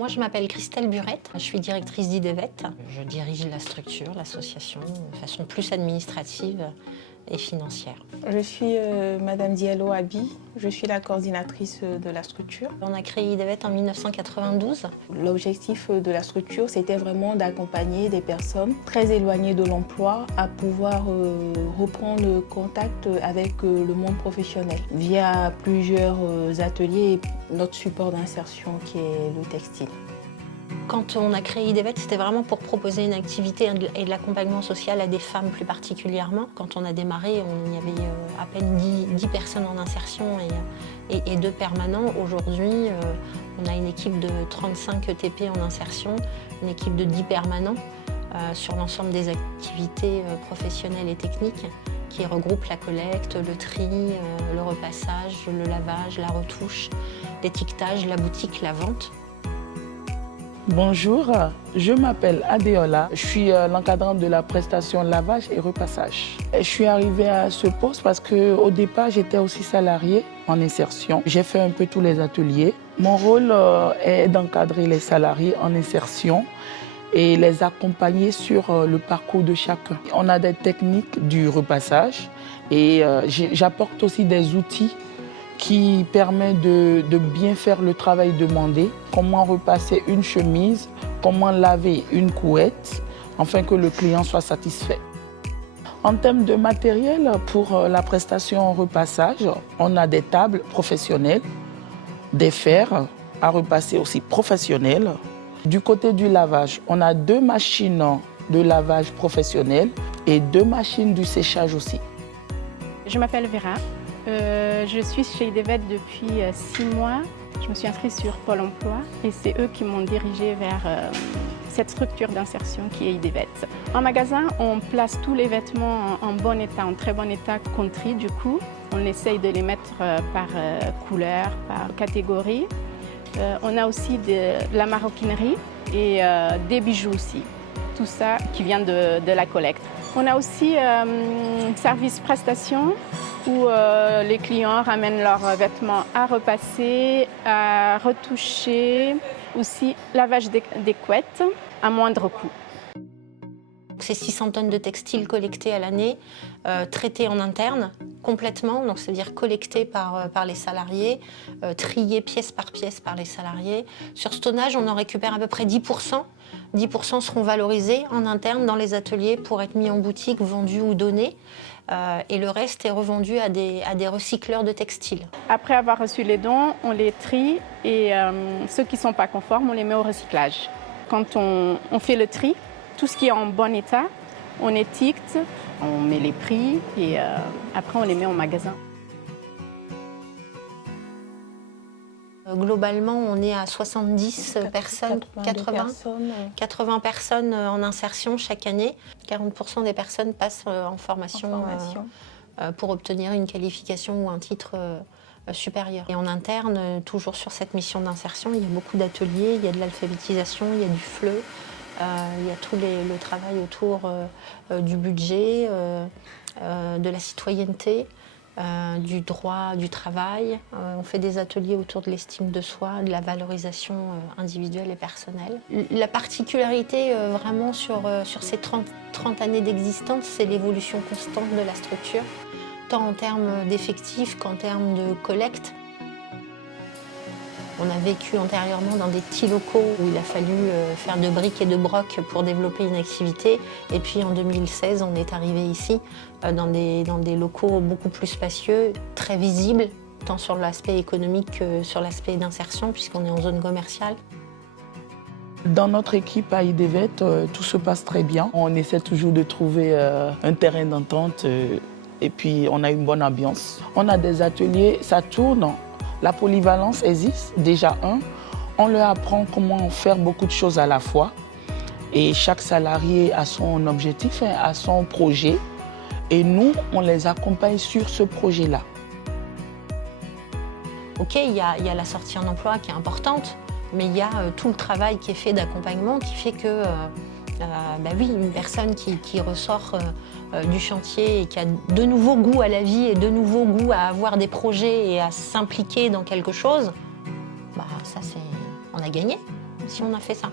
Moi, je m'appelle Christelle Burette, je suis directrice d'IDEVET. Je dirige la structure, l'association, de façon plus administrative et financière. Je suis Madame Diallo Abi, je suis la coordinatrice de la structure. On a créé IDEVET en 1992. L'objectif de la structure, c'était vraiment d'accompagner des personnes très éloignées de l'emploi à pouvoir reprendre contact avec le monde professionnel via plusieurs ateliers et notre support d'insertion qui est le textile. Quand on a créé IDEVET, c'était vraiment pour proposer une activité et de l'accompagnement social à des femmes plus particulièrement. Quand on a démarré, il y avait à peine 10 personnes en insertion et 2 permanents. Aujourd'hui, on a une équipe de 35 ETP en insertion, une équipe de 10 permanents sur l'ensemble des activités professionnelles et techniques qui regroupent la collecte, le tri, le repassage, le lavage, la retouche, l'étiquetage, la boutique, la vente. Bonjour, je m'appelle Adéola, je suis l'encadrante de la prestation lavage et repassage. Je suis arrivée à ce poste parce qu'au départ, j'étais aussi salariée en insertion. J'ai fait un peu tous les ateliers. Mon rôle est d'encadrer les salariés en insertion et les accompagner sur le parcours de chacun. On a des techniques du repassage et j'apporte aussi des outils qui permet de bien faire le travail demandé, comment repasser une chemise, comment laver une couette, afin que le client soit satisfait. En termes de matériel, pour la prestation en repassage, on a des tables professionnelles, des fers à repasser aussi professionnels. Du côté du lavage, on a 2 machines de lavage professionnelles et 2 machines du séchage aussi. Je m'appelle Vera. Je suis chez IDEVET depuis 6 mois. Je me suis inscrite sur Pôle emploi et c'est eux qui m'ont dirigée vers cette structure d'insertion qui est IDEVET. En magasin, on place tous les vêtements en bon état, en très bon état, contrit du coup. On essaye de les mettre par couleur, par catégorie. On a aussi de la maroquinerie et des bijoux aussi. Tout ça qui vient de la collecte. On a aussi service prestation où les clients ramènent leurs vêtements à repasser, à retoucher, aussi lavage des couettes à moindre coût. C'est 600 tonnes de textiles collectés à l'année, traités en interne complètement, donc c'est-à-dire collectés par les salariés, triés pièce par les salariés. Sur ce tonnage, on en récupère à peu près 10%. 10% seront valorisés en interne dans les ateliers pour être mis en boutique, vendus ou donnés. Et le reste est revendu à des recycleurs de textiles. Après avoir reçu les dons, on les trie et ceux qui ne sont pas conformes, on les met au recyclage. Quand on fait le tri, tout ce qui est en bon état, on étiquette, on met les prix et après on les met en magasin. Globalement, on est à 70 personnes, 80 personnes en insertion chaque année. 40% des personnes passent en formation pour obtenir une qualification ou un titre supérieur. Et en interne, toujours sur cette mission d'insertion, il y a beaucoup d'ateliers, il y a de l'alphabétisation, il y a du FLE, il y a tout le travail autour du budget, de la citoyenneté. Du droit du travail. On fait des ateliers autour de l'estime de soi, de la valorisation individuelle et personnelle. La particularité vraiment sur ces 30 années d'existence, c'est l'évolution constante de la structure, tant en termes d'effectifs qu'en termes de collecte. On a vécu antérieurement dans des petits locaux où il a fallu faire de briques et de broc pour développer une activité. Et puis en 2016, on est arrivé ici dans des locaux beaucoup plus spacieux, très visibles, tant sur l'aspect économique que sur l'aspect d'insertion, puisqu'on est en zone commerciale. Dans notre équipe à IDEVET, tout se passe très bien. On essaie toujours de trouver un terrain d'entente et puis on a une bonne ambiance. On a des ateliers, ça tourne. La polyvalence existe, déjà on leur apprend comment faire beaucoup de choses à la fois. Et chaque salarié a son objectif, a son projet. Et nous, on les accompagne sur ce projet-là. Ok, il y a la sortie en emploi qui est importante, mais il y a tout le travail qui est fait d'accompagnement qui fait que une personne qui ressort du chantier et qui a de nouveau goût à la vie et de nouveau goût à avoir des projets et à s'impliquer dans quelque chose, ça c'est, on a gagné. si on a fait ça.